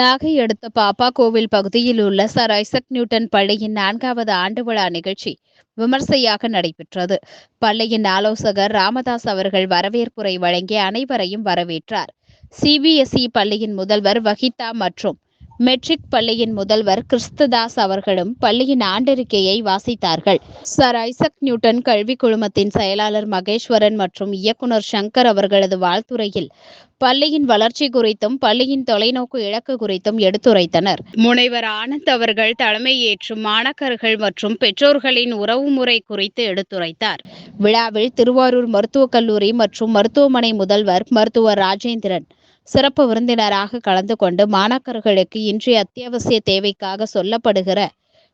நாகை அடுத்த பாப்பா கோவில் பகுதியில் உள்ள சர் ஐசக் நியூட்டன் பள்ளியின் நான்காவது ஆண்டு விழா நிகழ்ச்சி விமர்சையாக நடைபெற்றது. பள்ளியின் ஆலோசகர் ராமதாஸ் அவர்கள் வரவேற்புரை வழங்கி அனைவரையும் வரவேற்றார். சிபிஎஸ்இ பள்ளியின் முதல்வர் வஹிதா மற்றும் மெட்ரிக் பள்ளியின் முதல்வர் கிறிஸ்துதாஸ் அவர்களும் பள்ளியின் ஆண்டறிக்கையை வாசித்தார்கள். சர் ஐசக் நியூட்டன் கல்விக் குழுமத்தின் செயலாளர் மகேஸ்வரன் மற்றும் இயக்குனர் சங்கர் அவர்களது வாழ்த்துரையில் பள்ளியின் வளர்ச்சி குறித்தும் பள்ளியின் தொலைநோக்கு இலக்கு குறித்தும் எடுத்துரைத்தனர். முனைவர் ஆனந்த் அவர்கள் தலைமையேற்று மாணக்கர்கள் மற்றும் பெற்றோர்களின் உறவுமுறை குறித்து எடுத்துரைத்தார். விழாவில் திருவாரூர் மருத்துவக் கல்லூரி மற்றும் மருத்துவமனை முதல்வர் மருத்துவர் ராஜேந்திரன் சிறப்பு விருந்தினராக கலந்து கொண்டு மாணாக்கர்களுக்கு இன்றைய அத்தியாவசிய தேவைக்காக சொல்லப்படுகிற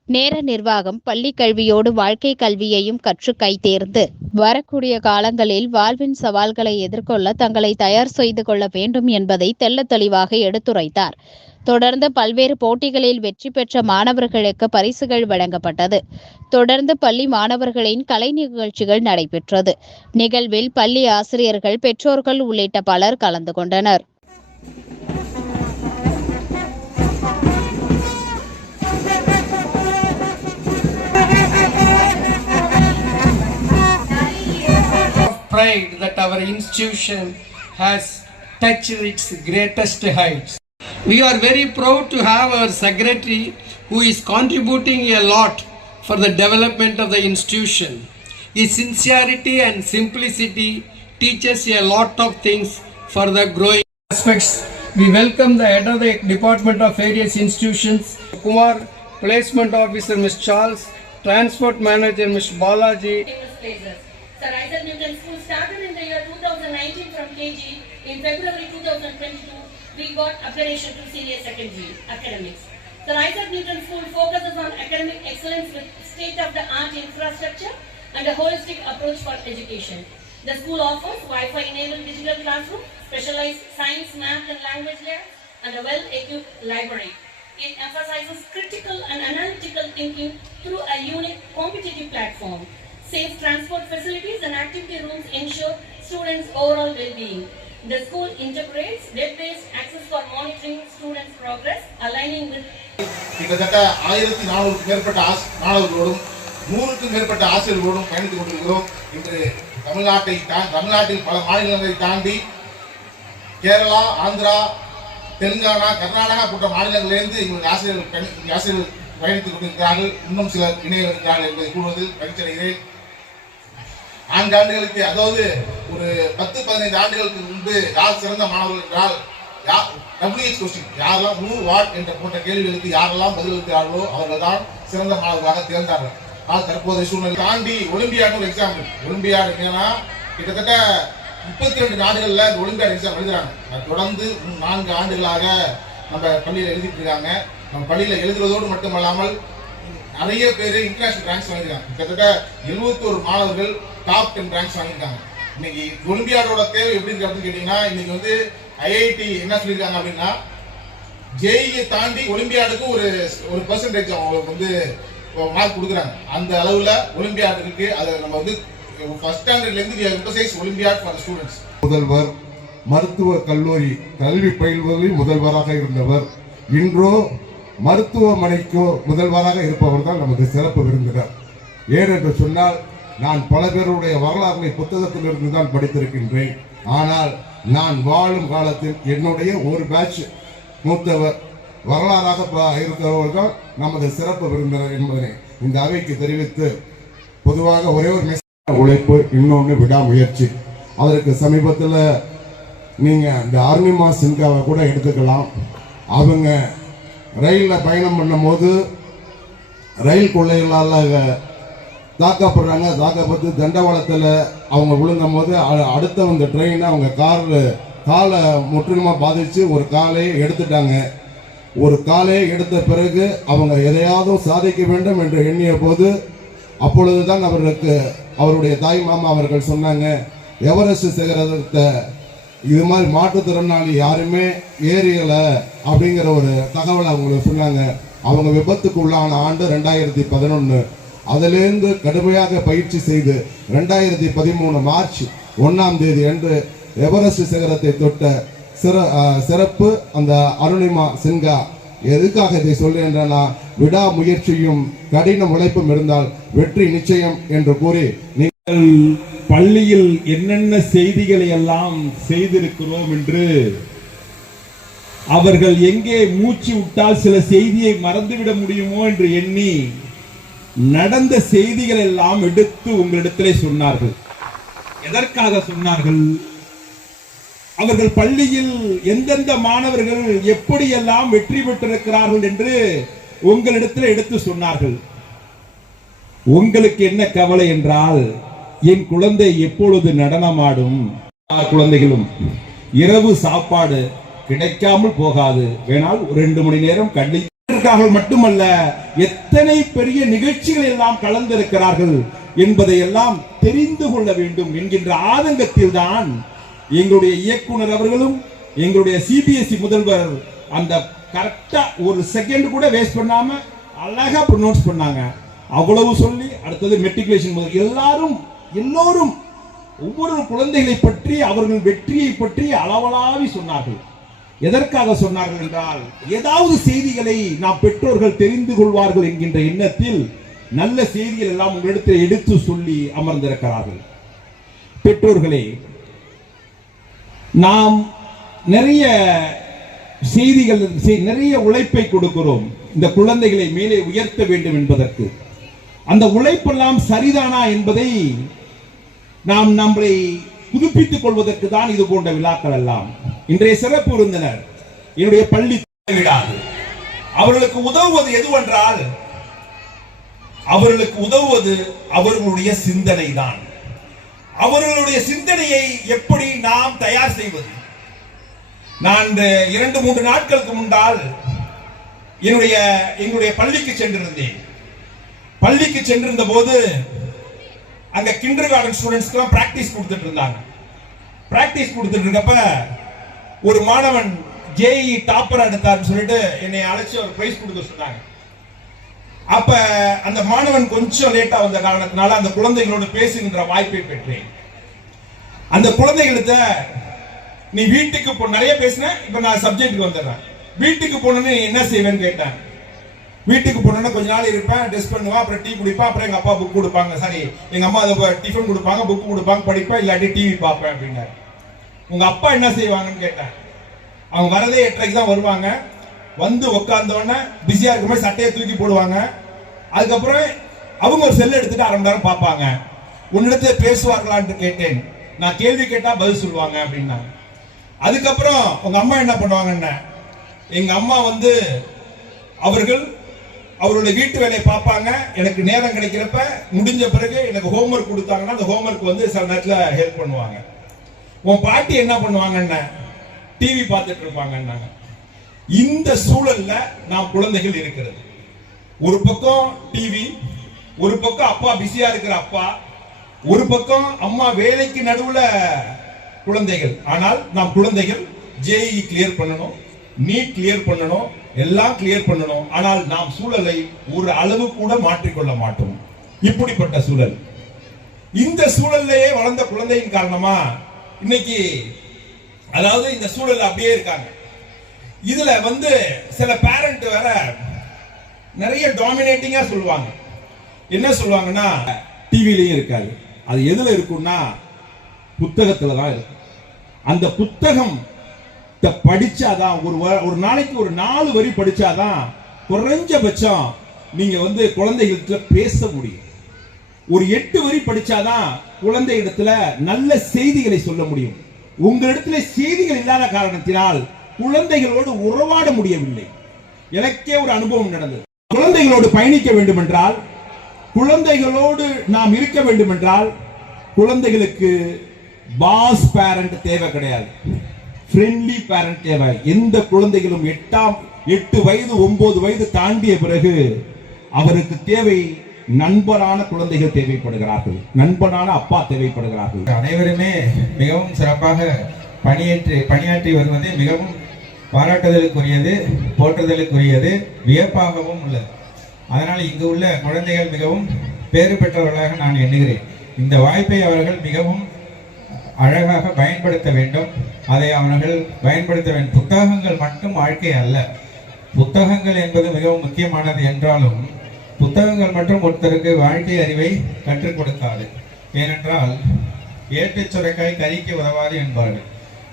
நேர நிர்வாகம் பள்ளி கல்வியோடு வாழ்க்கை கல்வியையும் கற்று கைதேர்ந்து வரக்கூடிய காலங்களில் வாழ்வின் சவால்களை எதிர்கொள்ள தங்களை தயார் செய்து கொள்ள வேண்டும் என்பதை தெள்ள தெளிவாக எடுத்துரைத்தார். தொடர்ந்து பல்வேறு போட்டிகளில் வெற்றி பெற்ற மாணவர்களுக்கு பரிசுகள் வழங்கப்பட்டது. தொடர்ந்து பள்ளி மாணவர்களின் கலை நிகழ்ச்சிகள் நடைபெற்றது. நிகழ்வில் பள்ளி ஆசிரியர்கள் பெற்றோர்கள் உள்ளிட்ட பலர் கலந்து கொண்டனர். Pride that our institution has touched its greatest heights. We are very proud to have our secretary who is contributing a lot for the development of the institution. His sincerity and simplicity teaches a lot of things for the growing aspects. We welcome the head of the Department of Various Institutions, Kumar, Placement Officer Ms. Charles, Transport Manager Ms. Balaji. Sir Isaac Newton School started in the year 2019 from KG. In February 2022, we got upgradation to senior secondary academics. Sir Isaac Newton School focuses on academic excellence with state-of-the-art infrastructure and a holistic approach for education. The school offers Wi-Fi enabled digital classroom, specialized science, math and language labs, and a well-equipped library. It emphasizes critical and analytical thinking through a unique competitive platform. Safe transport facilities and activity rooms ensure students' overall well-being. The school integrates web-based access for monitoring students' progress, aligning with கிட்டத்தட்ட ஆயிரத்தி நானூறுக்கும் மேற்பட்ட as மாணவர்களோடும் நூறுக்கும் மேற்பட்ட ஆசிரியர்களோடும் பயணித்துக் கொண்டிருக்கிறோம். இன்று தமிழ்நாட்டை தமிழ்நாட்டில் பல மாநிலங்களை தாண்டி கேரளா ஆந்திரா தெலுங்கானா கர்நாடகா போன்ற மாநிலங்களிலிருந்து எங்களுக்கு ஆசிரியர்கள் ஆசிரியர்கள் பயணித்துக் கொண்டிருக்கிறார்கள். இன்னும் சிலர் இணைய இருக்கிறார்கள் என்பதை கூறுவதில் மகிழ்ச்சி அடைகிறேன் ஆண்டுகளுக்கு அதாவது ஒரு பத்து பதினைந்து ஆண்டுகளுக்கு முன்பு யார் சிறந்த மாணவர்கள் என்றால் யார் டபிள்யூஹெச் கொஸ்டின் யாரெல்லாம் ஹூ வாட் என்ற போன்ற கேள்விகளுக்கு யாரெல்லாம் பதிலளிக்கிறார்களோ அவர்கள் தான் சிறந்த மாணவர்களாக தேர்ந்தார்கள் ஆனால் தற்போதைய சூழ்நிலை தாண்டி ஒலிம்பியாடு ஒரு எக்ஸாம்பிள் ஒலிம்பியாடு என்னன்னா கிட்டத்தட்ட முப்பத்தி ரெண்டு நாடுகளில் இந்த ஒலிம்பியாட் எக்ஸாம் எழுதுறாங்க. தொடர்ந்து நான்கு ஆண்டுகளாக நம்ம பள்ளியில் எழுதிட்டு இருக்காங்க. நம்ம பள்ளியில் எழுதுவதோடு மட்டுமல்லாமல் நிறைய பேர் இன்டர்நேஷனல் ரேங்க்ஸ் வாங்கிருக்காங்க கிட்டத்தட்ட 71 மாணவர்கள் டாப் டென் ரேங்க்ஸ் வாங்கியிருக்காங்க. இன்னைக்கு ஒலிம்பியாடோட தேவை எப்படி இருக்கு அப்படின்னு கேட்டீங்கன்னா இன்னைக்கு வந்து ஐஐடி என்ன சொல்லியிருக்காங்க அப்படின்னா ஜேஇயை தாண்டி ஒலிம்பியாடுக்கு ஒரு ஒரு பர்சன்டேஜ் அவங்களுக்கு வந்து மார்க் கொடுக்குறாங்க. அந்த அளவில் ஒலிம்பியாடு இருக்கு. அதை நம்ம வந்து ஃபர்ஸ்ட் ஸ்டாண்டர்ட்லேருந்து எம்பசைஸ் ஒலிம்பியாட் ஃபார் ஸ்டூடெண்ட்ஸ் முதல்வர் மருத்துவ கல்லூரி கல்வி பயில்வதில் முதல்வராக இருந்தவர் இன்றோ மருத்துவமனைக்கோ முதல்வராக இருப்பவர் தான் நமது சிறப்பு விருந்தினர். ஏனென்று சொன்னால் நான் பல பேருடைய வரலாறுகளை புத்தகத்திலிருந்து தான் படித்திருக்கின்றேன். ஆனால் நான் வாழும் காலத்தில் என்னுடைய ஒரு பேட்ச் மூத்தவர் வரலாறாக இருக்கிறவர்கள் நமது சிறப்பு விருந்தினர் என்பதனை இந்த அவைக்கு தெரிவித்து பொதுவாக ஒரே ஒரு உழைப்பு இன்னொன்று விடாமுயற்சி. அதற்கு சமீபத்தில் நீங்கள் இந்த அருணிமா சின்காவை கூட எடுத்துக்கலாம். அவங்க ரயிலில் பயணம் பண்ணும்போது ரயில் கொள்ளைகளால் தாக்கப்படுறாங்க. தாக்கப்பட்டு தண்டவாளத்தில் அவங்க விழுந்தும் போது அ- அடுத்த அந்த ட்ரெயினை அவங்க கார் காலை முற்றிலுமாக பாதித்து ஒரு காலையை எடுத்துட்டாங்க. ஒரு காலையை எடுத்த பிறகு அவங்க எதையாவது சாதிக்க வேண்டும் என்று எண்ணிய போது அப்பொழுதுதான் அவர்களுக்கு அவருடைய தாய் மாமா அவர்கள் சொன்னாங்க எவரெஸ்ட் சிகரத்தை இது மாதிரி மாற்றுத்திறனாளி யாருமே ஏறியலை அப்படிங்கிற ஒரு தகவல் அவங்களுக்கு சொன்னாங்க. அவங்க விபத்துக்கு உள்ளான ஆண்டு ரெண்டாயிரத்தி பதினொன்று அதிலிருந்து கடுமையாக பயிற்சி செய்து ரெண்டாயிரத்தி பதிமூணு மார்ச் ஒன்றாம் தேதி அன்று எவரெஸ்ட் சிகரத்தை தொட்ட சிற சிறப்பு அந்த அருணிமா சின்கா எதுக்காக இதை சொல்லுகின்றனா? விடாமுயற்சியும் கடின உழைப்பும் இருந்தால் வெற்றி நிச்சயம் என்று கூறி நீங்கள் பள்ளியில் என்னென்ன செய்திகளை எல்லாம் செய்திருக்கிறோம் என்று அவர்கள் எங்கே மூச்சு விட்டால் சில செய்தியை மறந்துவிட முடியுமோ என்று எண்ணி நடந்த செய்திகள் எல்லாம் எடுத்து உங்களிடத்திலே சொன்னார்கள். எதற்காக சொன்னார்கள்? அவர்கள் பள்ளியில் எந்தெந்த மாணவர்கள் எப்படியெல்லாம் வெற்றி பெற்றிருக்கிறார்கள் என்று உங்களிடத்தில் எடுத்து சொன்னார்கள். உங்களுக்கு என்ன கவலை என்றால் என் குழந்தை எப்பொழுது நடனமாடும்? எல்லா குழந்தைகளும். இரவு சாப்பாடு கிடைக்காமல் போகாது. வேணால் ஒரு ரெண்டு மணி நேரம் கண்டிப்பாக மட்டுமல்ல எத்தனை பெரிய நிகழ்ச்சிகள் எல்லாம் கலந்திருக்கிறார்கள் என்பதை எல்லாம் தெரிந்து கொள்ள வேண்டும் என்கின்ற ஆதங்கத்தில் தான் எங்களுடைய இயக்குனர் அவர்களும் எங்களுடைய சிபிஎஸ்இ முதல்வர் அந்த கரெக்டா ஒரு செகண்ட் கூட வேஸ்ட் பண்ணாம அழகா ப்ரொனவுன்ஸ் பண்ணாங்க. அவ்வளவு சொல்லி அடுத்தது மெட்ரிகுலேஷன் முதல் எல்லாரும் எல்லோரும் ஒவ்வொரு குழந்தைகளை பற்றி அவர்கள் வெற்றியை பற்றி அளவலாவி சொன்னார்கள். எதற்காக சொன்னார்கள் என்றால் ஏதாவது செய்திகளை நாம் பெற்றோர்கள் தெரிந்து கொள்வார்கள் என்கின்ற எண்ணத்தில் நல்ல செய்திகள் எல்லாம் உங்களிடத்தில் எடுத்து சொல்லி அமர்ந்திருக்கிறார்கள். பெற்றோர்களே நாம் நிறைய செய்திகள் நிறைய உழைப்பை கொடுக்கிறோம். இந்த குழந்தைகளை மேலே உயர்த்த வேண்டும் என்பதற்கு. அந்த உழைப்பெல்லாம் சரிதானா என்பதை நாம் நம்மளை புதுப்பித்துக் கொள்வதற்கு தான் இது போன்ற விழாக்கள் எல்லாம். இன்றைய சிறப்பு விருந்தினர் என்னுடைய பள்ளி விடாது அவர்களுக்கு உதவுவது எதுவென்றால் அவர்களுக்கு உதவுவது அவர்களுடைய சிந்தனை தான் அவர்களுடைய சிந்தனையை எப்படி நாம் தயார் செய்வது? நான் இந்த இரண்டு மூன்று நாட்களுக்கு முன்னால் என்னுடைய எங்களுடைய பள்ளிக்கு சென்றிருந்தேன். பள்ளிக்கு சென்றிருந்த போது அங்க கிண்டர் கார்டன் ஸ்டூடெண்ட்ஸ்க்குலாம் பிராக்டிஸ் கொடுத்துட்டு இருந்தாங்க. பிராக்டிஸ் கொடுத்துட்டு இருக்கப்ப ஒரு மாணவன் ஜேஇ டாப்பர் எடுத்தாருன்னு சொல்லிட்டு என்னை அழைச்சு ஒரு பிரைஸ் கொடுக்க சொன்னாங்க. அப்ப அந்த மாணவன் கொஞ்சம் லேட்டா வந்த காரணத்தினால அந்த குழந்தைகளோடு பேசுகின்ற வாய்ப்பை பெற்றேன். அந்த குழந்தைகளுக்கு நீ வீட்டுக்கு போ நிறைய பேசின இப்ப நான் சப்ஜெக்டுக்கு வந்துடுறேன். வீட்டுக்கு போனோன்னு நீ என்ன செய்வேன்னு கேட்டேன். வீட்டுக்கு போனோன்னா கொஞ்ச நாள் இருப்பேன் ட்ரெஸ் பண்ணுவேன் அப்புறம் டீ குடிப்பேன் அப்புறம் எங்க அப்பா புக் கொடுப்பாங்க. சாரி எங்க அம்மா அதை டிஃபன் கொடுப்பாங்க புக் கொடுப்பாங்க படிப்பேன் இல்லாட்டி டிவி பார்ப்பேன் அப்படின்னாரு. உங்க அப்பா என்ன செய்வாங்கன்னு கேட்டேன். அவங்க வரதே எட்டரைக்கு தான் வருவாங்க. வந்து உட்கார்ந்த பிஸியாக இருக்க மாதிரி சட்டையை தூக்கி போடுவாங்க. அதுக்கப்புறம் அவங்க ஒரு செல் எடுத்துட்டு அரை மணி நேரம் பார்ப்பாங்க. உன்னிடத்துல பேசுவார்களான்னு கேட்டேன். நான் கேள்வி கேட்டா பதில் சொல்லுவாங்க அப்படின்னாங்க அதுக்கப்புறம் உங்க அம்மா என்ன பண்ணுவாங்கன்னு எங்க அம்மா வந்து அவர்கள் அவருடைய வீட்டு வேலையை பார்ப்பாங்க. எனக்கு நேரம் கிடைக்கிறப்ப முடிஞ்ச பிறகு எனக்கு ஹோம்ஒர்க் கொடுத்தாங்கன்னா அந்த ஹோம்ஒர்க் வந்து சில நேரத்தில் ஹெல்ப் பண்ணுவாங்க. உன் பாட்டி என்ன பண்ணுவாங்கன்னு டிவி பார்த்துட்டு இருப்பாங்கன்னாங்க இந்த சூழல்ல நாம் குழந்தைகள் இருக்கிறது. ஒரு பக்கம் டிவி ஒரு பக்கம் அப்பா பிஸியா இருக்கிற அப்பா ஒரு பக்கம் அம்மா வேலைக்கு நடுவுல குழந்தைகள். ஆனால் நாம் குழந்தைகள் ஜேஇ கிளியர் பண்ணணும் நீட் கிளியர் பண்ணணும் எல்லாம் கிளியர் பண்ணணும். ஆனால் நாம் சூழலை ஒரு அளவு கூட மாற்றிக்கொள்ள மாட்டோம். இப்படிப்பட்ட சூழல். இந்த சூழல்லையே வளர்ந்த குழந்தையின் காரணமா இன்னைக்கு அதாவது இந்த சூழல் அப்படியே இருக்காங்க. இதுல வந்து சில பேரண்ட் வேற நிறைய டாமினேட்டிங்கா சொல்லுவாங்க. என்ன சொல்லுவாங்கன்னா டிவிலையும் இருக்காது. அது எதுல இருக்கும்னா புத்தகத்துல தான் இருக்கும் அந்த புத்தகம் படிச்சாதான் ஒரு வ- ஒரு நாளைக்கு ஒரு நாலு வரி படிச்சாதான் குறைஞ்சபட்சம் நீங்க வந்து குழந்தைகளுக்கு பேச முடியும். ஒரு எட்டு வரி படிச்சாதான் குழந்தை இடத்துல நல்ல செய்திகளை சொல்ல முடியும். உங்களிடத்துல செய்திகள் இல்லாத காரணத்தினால் குழந்தைகளோடு உறவாட முடியவில்லை. எனக்கே ஒரு அனுபவம் நடந்தது. குழந்தைகளோடு பயணிக்க வேண்டும் என்றால் குழந்தைகளோடு நாம் இருக்க வேண்டும் என்றால் குழந்தைகளுக்கு பாஸ் பேரண்ட் தேவை கிடையாது. ஃப்ரெண்ட்லி பேரண்ட் தேவை. எந்த குழந்தைகளும் எட்டாம் எட்டு வயது ஒன்பது வயது தாண்டிய பிறகு அவருக்கு தேவை நண்பரான குழந்தைகள் தேவைப்படுகிறார்கள். நண்பனான அப்பா தேவைப்படுகிறார்கள். அனைவருமே மிகவும் சிறப்பாக பணியேற்றி பணியாற்றி வருவது மிகவும் பாராட்டுதலுக்குரியது போற்றுதலுக்குரியது வியப்பாகவும் உள்ளது. அதனால் இங்கு உள்ள குழந்தைகள் மிகவும் பேறு பெற்றவர்களாக நான் எண்ணுகிறேன். இந்த வாய்ப்பை அவர்கள் மிகவும் அழகாக பயன்படுத்த வேண்டும். அதை அவர்கள் பயன்படுத்த வேண்டும். புத்தகங்கள் மட்டும் வாழ்க்கை அல்ல. புத்தகங்கள் என்பது மிகவும் முக்கியமானது என்றாலும் புத்தகங்கள் மட்டும் ஒருத்தருக்கு வாழ்க்கை அறிவை கற்றுக் கொடுக்காது. ஏனென்றால் ஏட்டுச் சுரைக்காய் கறிக்கு உதவாது என்பார்கள்.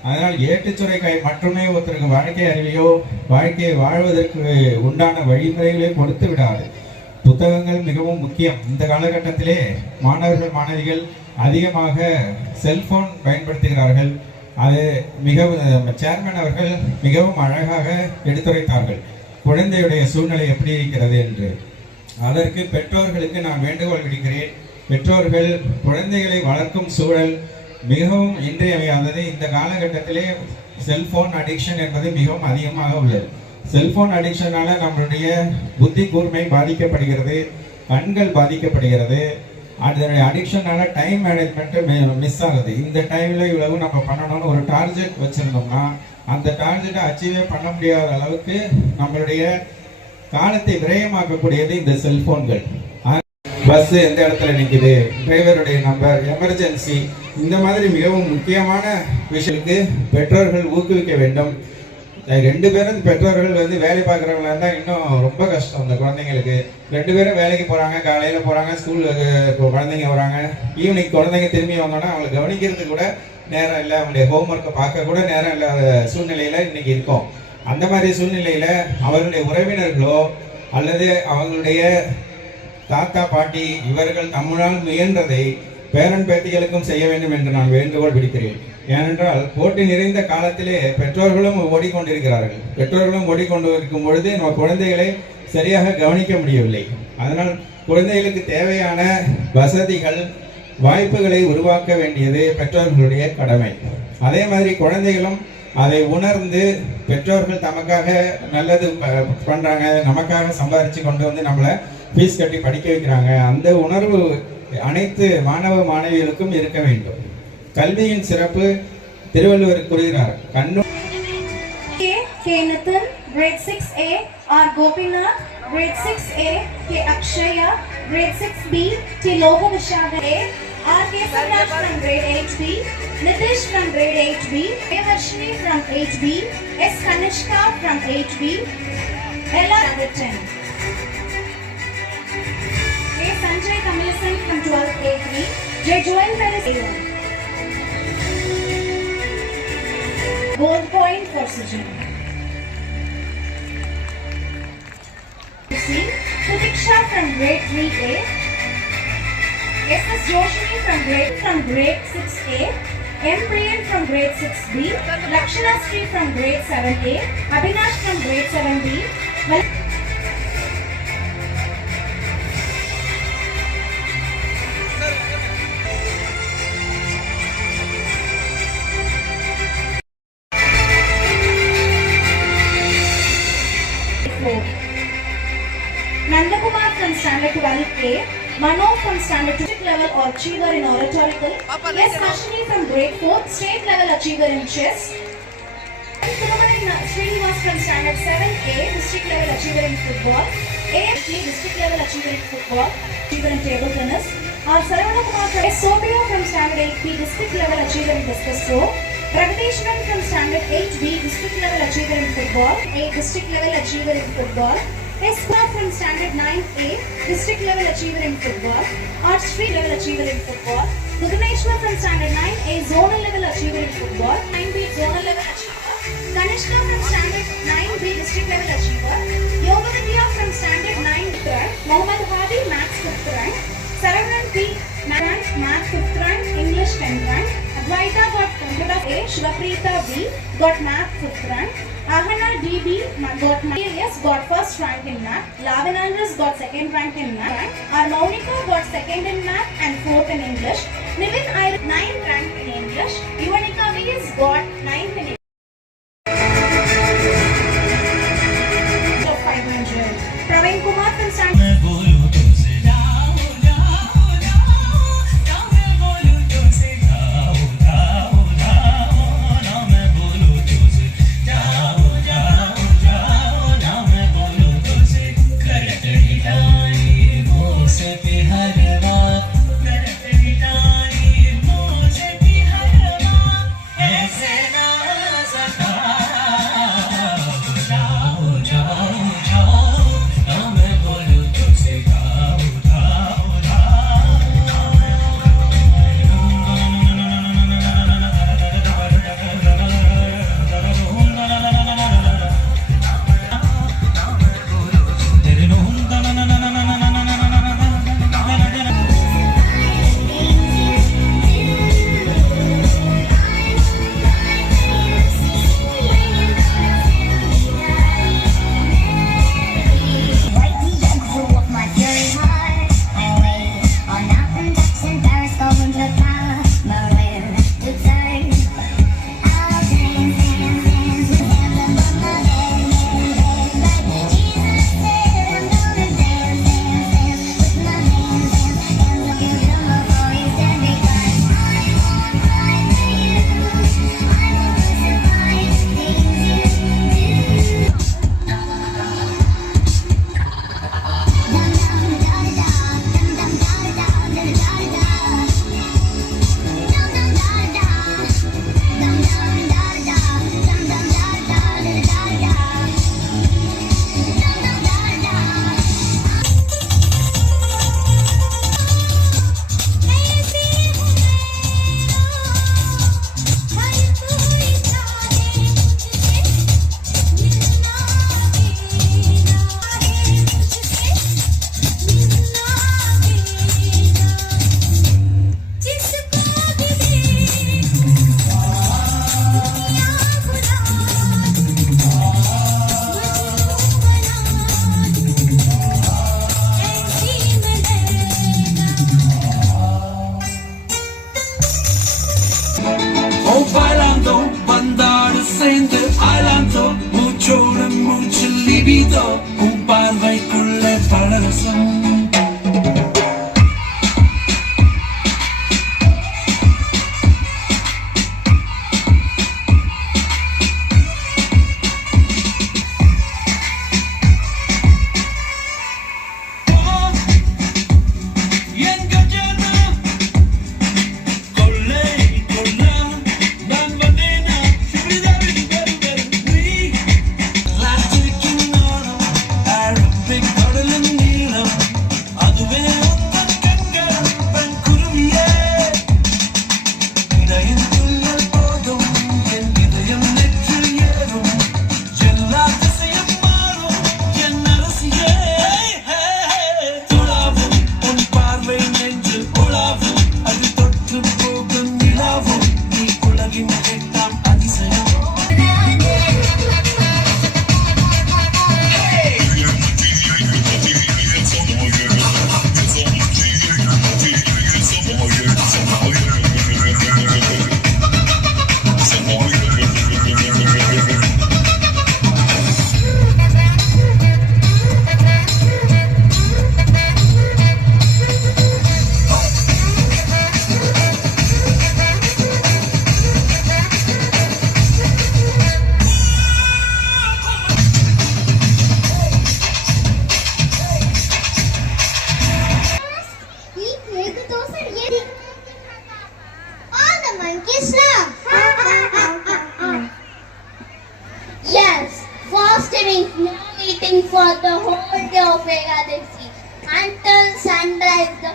அதனால் ஏட்டுச் சுரைக்காய் மட்டுமே ஒருத்தருக்கு வாழ்க்கை அறிவையோ வாழ்க்கையை வாழ்வதற்கு உண்டான வழிமுறைகளை கொடுத்து விடாது. புத்தகங்கள் மிகவும் முக்கியம். இந்த காலகட்டத்திலே மாணவர்கள் மாணவிகள் அதிகமாக செல்போன் பயன்படுத்துகிறார்கள். அது மிகவும் சேர்மன் அவர்கள் மிகவும் அழகாக எடுத்துரைத்தார்கள். குழந்தையுடைய சூழ்நிலை எப்படி இருக்கிறது என்று. அதற்கு பெற்றோர்களுக்கு நான் வேண்டுகோள் விடுக்கிறேன். பெற்றோர்கள் குழந்தைகளை வளர்க்கும் சூழல் மிகவும் இன்றியமையாதது. இந்த காலகட்டத்திலே செல்போன் அடிக்ஷன் என்பது மிகவும் அதிகமாக உள்ளது. செல்போன் அடிக்ஷனால நம்மளுடைய புத்தி கூர்மை பாதிக்கப்படுகிறது கண்கள் பாதிக்கப்படுகிறது. அதனுடைய அடிக்ஷனால டைம் மேனேஜ்மெண்ட்டு மிஸ் ஆகுது. இந்த டைமில் இவ்வளவு நம்ம பண்ணணும்னு ஒரு டார்கெட் வச்சுருந்தோம்னா அந்த டார்கெட்டை அச்சீவே பண்ண முடியாத அளவுக்கு நம்மளுடைய காலத்தை விரயமாக்கக்கூடியது இந்த செல்போன்கள். பஸ் எந்த இடத்துல நிற்குது டிரைவருடைய நம்பர் எமர்ஜென்சி இந்த மாதிரி மிகவும் முக்கியமான விஷயத்துக்கு பெற்றோர்கள் ஊக்குவிக்க வேண்டும். ரெண்டு பேரும் பெற்றோர்கள் வந்து வேலை பார்க்குறவங்களா இருந்தால் இன்னும் ரொம்ப கஷ்டம் இந்த குழந்தைங்களுக்கு. ரெண்டு பேரும் வேலைக்கு போகிறாங்க காலையில் போகிறாங்க ஸ்கூல் குழந்தைங்க வராங்க. ஈவினிங் குழந்தைங்க திரும்பி வந்தோன்னா அவங்களை கவனிக்கிறதுக்கு கூட நேரம் இல்லை அவங்களுடைய ஹோம்ஒர்க்கை பார்க்க கூட நேரம் இல்லாத சூழ்நிலையில் இன்றைக்கி இருக்கும். அந்த மாதிரி சூழ்நிலையில் அவர்களுடைய உறவினர்களோ அல்லது அவங்களுடைய தாத்தா பாட்டி இவர்கள் தமிழால் முயன்றதை பேரன் பேத்திகளுக்கும் செய்ய வேண்டும் என்று நான் வேண்டுகோள் விடுக்கிறேன். ஏனென்றால் போட்டி நிறைந்த காலத்திலே பெற்றோர்களும் ஓடிக்கொண்டிருக்கிறார்கள். பெற்றோர்களும் ஓடிக்கொண்டு இருக்கும் பொழுது நம்ம குழந்தைகளை சரியாக கவனிக்க முடியவில்லை. அதனால் குழந்தைகளுக்கு தேவையான வசதிகள் வாய்ப்புகளை உருவாக்க வேண்டியது பெற்றோர்களுடைய கடமை. அதே மாதிரி குழந்தைகளும் அதை உணர்ந்து பெற்றோர்கள் தமக்காக நல்லது ப- நமக்காக சம்பாதிச்சு கொண்டு வந்து நம்மளை ஃபீஸ் கட்டி படிக்க வைக்கிறாங்க அந்த உணர்வு அனைத்து மாணவ மாணவிகளுக்கும் இருக்க வேண்டும் கல்வியின் சிறப்பு திருவள்ளுவர் கூறுகிறார் கண்ணு K. Grade 6A, R. Gopinath, grade 6A, K. Akshaya, grade 6B, T. Vishada A, R. K. Savraj from grade 8B, Nitish from grade 8B, A. From 8B, S. Kanishka from 8B, Ella under 10. K. Sanjay Kamilasan from 12th A3, J. Joel Perez A1. Gold point for Sujan. C. Pratiksha from grade 3A. S.S. Joshini from grade from grade 6A. M. Priyan from grade 6B. Lakshana Sri from grade 7A. Abhinash from grade 7B. Oratorical, S. Ashini from grade 4, state level achiever in chess, Thirumalan uh, Srinivas from standard 7A, district level achiever in football, AFG district level achiever in football, achiever in table tennis, R. Saravana Kumar from. Sophia from standard 8B, district level achiever in discus throw, from standard 8B, district level achiever in football, A. district level achiever in football. Kumar from standard 9A, district level achiever in football, R. Street level achiever in football, Bhubaneswar from standard 9A, zonal level achiever in football, 9B zonal level achiever, Kanishka from standard 9B, district level achiever, Yoga Vidya from standard 9 rank, Mohammad Hadi, maths 5th rank, Saravanan P, math 5th rank, English 10th rank, Advaita got computer A, Shivapreeta B, got math 5th rank, Ahana DB got math, yes, got first rank in math, Lavinandras got second rank in math, our got second in math and fourth in English, Nivin I 9th rank in English, Yuvanika V is got 9th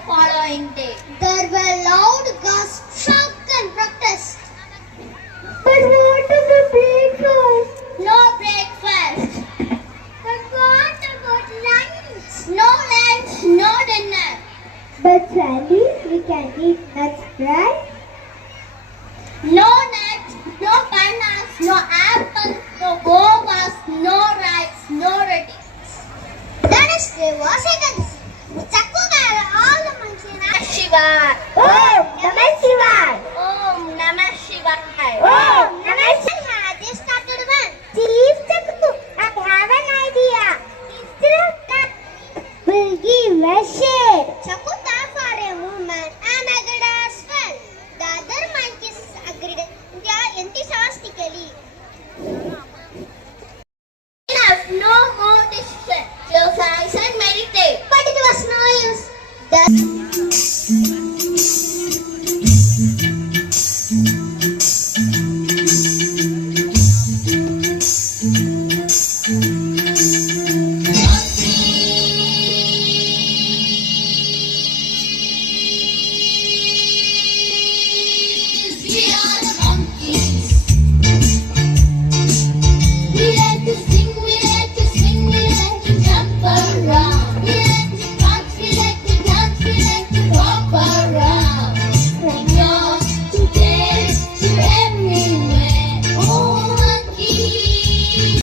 following day.